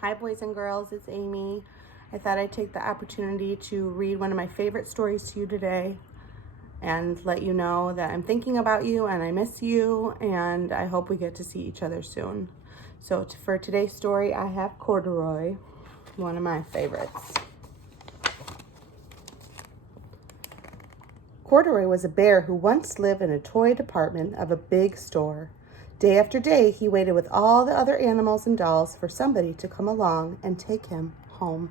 Hi boys and girls, it's Amy. I thought I'd take the opportunity to read one of my favorite stories to you today and let you know that I'm thinking about you and I miss you and I hope we get to see each other soon. So for today's story, I have Corduroy, one of my favorites. Corduroy was a bear who once lived in a toy department of a big store. Day after day, he waited with all the other animals and dolls for somebody to come along and take him home.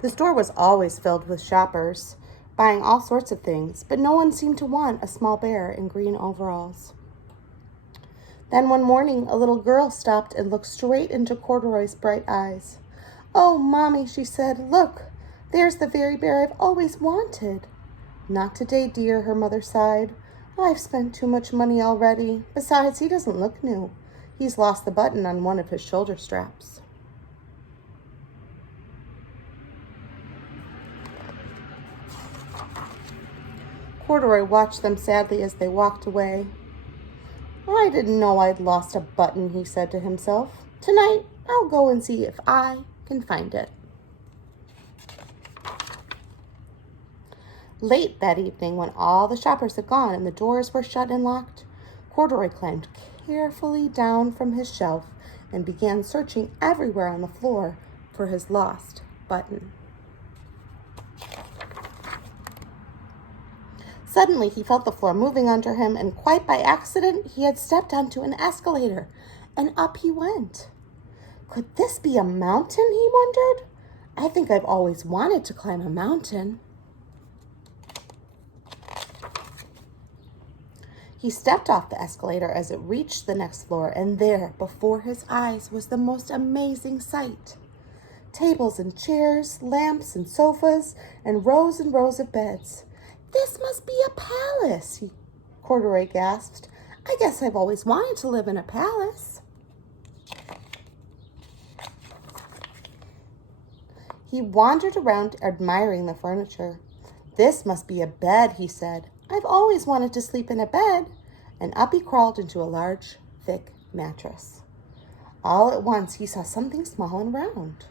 The store was always filled with shoppers, buying all sorts of things, but no one seemed to want a small bear in green overalls. Then one morning, a little girl stopped and looked straight into Corduroy's bright eyes. "Oh, Mommy," she said, "look, there's the very bear I've always wanted." "Not today, dear," her mother sighed. "I've spent too much money already. Besides, he doesn't look new. He's lost the button on one of his shoulder straps." Corduroy watched them sadly as they walked away. "I didn't know I'd lost a button," he said to himself. "Tonight, I'll go and see if I can find it." Late that evening, when all the shoppers had gone and the doors were shut and locked, Corduroy climbed carefully down from his shelf and began searching everywhere on the floor for his lost button. Suddenly, he felt the floor moving under him, and quite by accident, he had stepped onto an escalator, and up he went. Could this be a mountain, he wondered? I think I've always wanted to climb a mountain. He stepped off the escalator as it reached the next floor, and there, before his eyes, was the most amazing sight. Tables and chairs, lamps and sofas, and rows of beds. "This must be a palace," Corduroy gasped. "I guess I've always wanted to live in a palace." He wandered around admiring the furniture. "This must be a bed," he said. "I've always wanted to sleep in a bed." And up he crawled into a large, thick mattress. All at once he saw something small and round.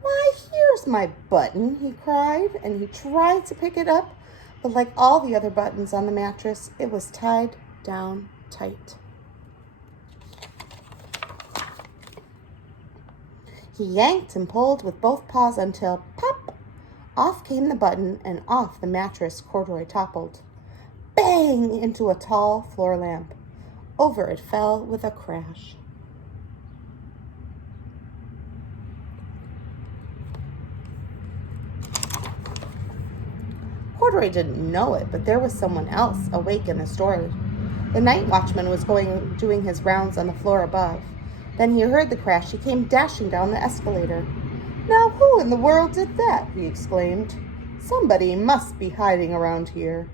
"Why, here's my button," he cried, and he tried to pick it up, but like all the other buttons on the mattress, it was tied down tight. He yanked and pulled with both paws until, pop, off came the button, and off the mattress Corduroy toppled. Bang! Into a tall floor lamp. Over it fell with a crash. Corduroy didn't know it, but there was someone else awake in the store. The night watchman was doing his rounds on the floor above. Then he heard the crash. He came dashing down the escalator. "Now who in the world did that?" he exclaimed. "Somebody must be hiding around here."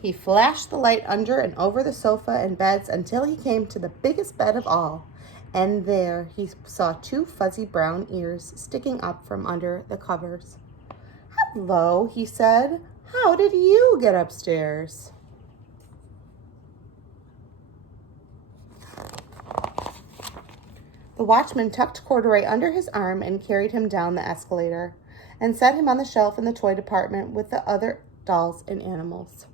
He flashed the light under and over the sofa and beds until he came to the biggest bed of all. And there he saw two fuzzy brown ears sticking up from under the covers. "Hello," he said. "How did you get upstairs?" The watchman tucked Corduroy under his arm and carried him down the escalator and set him on the shelf in the toy department with the other dolls and animals.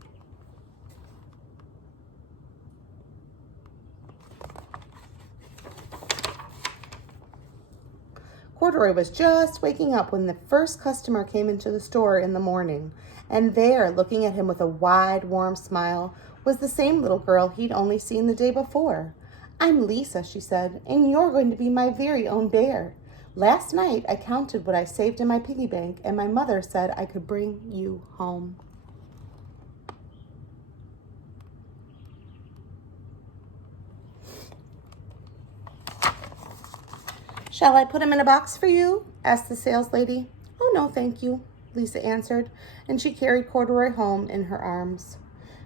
Corduroy was just waking up when the first customer came into the store in the morning, and there, looking at him with a wide, warm smile, was the same little girl he'd only seen the day before. "I'm Lisa," she said, "and you're going to be my very own bear. Last night, I counted what I saved in my piggy bank, and my mother said I could bring you home." "Shall I put him in a box for you?" asked the saleslady. "Oh, no, thank you," Lisa answered, and she carried Corduroy home in her arms.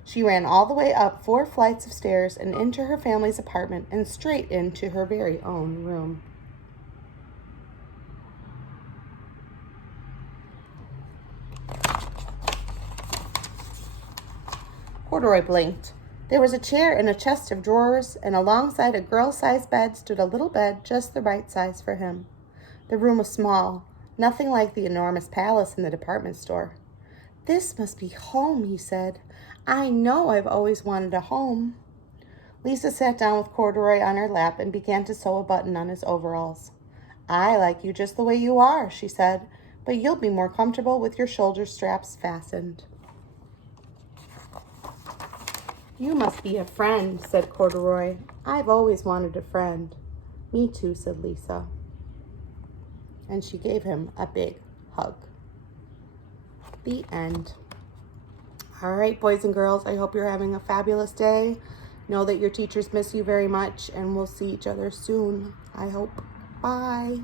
She ran all the way up 4 flights of stairs and into her family's apartment and straight into her very own room. Corduroy blinked. There was a chair and a chest of drawers, and alongside a girl-sized bed stood a little bed just the right size for him. The room was small, nothing like the enormous palace in the department store. "This must be home," he said. "I know I've always wanted a home." Lisa sat down with Corduroy on her lap and began to sew a button on his overalls. "I like you just the way you are," she said, "but you'll be more comfortable with your shoulder straps fastened." "You must be a friend," said Corduroy. "I've always wanted a friend." "Me too," said Lisa. And she gave him a big hug. The end. All right, boys and girls, I hope you're having a fabulous day. Know that your teachers miss you very much, and we'll see each other soon, I hope. Bye.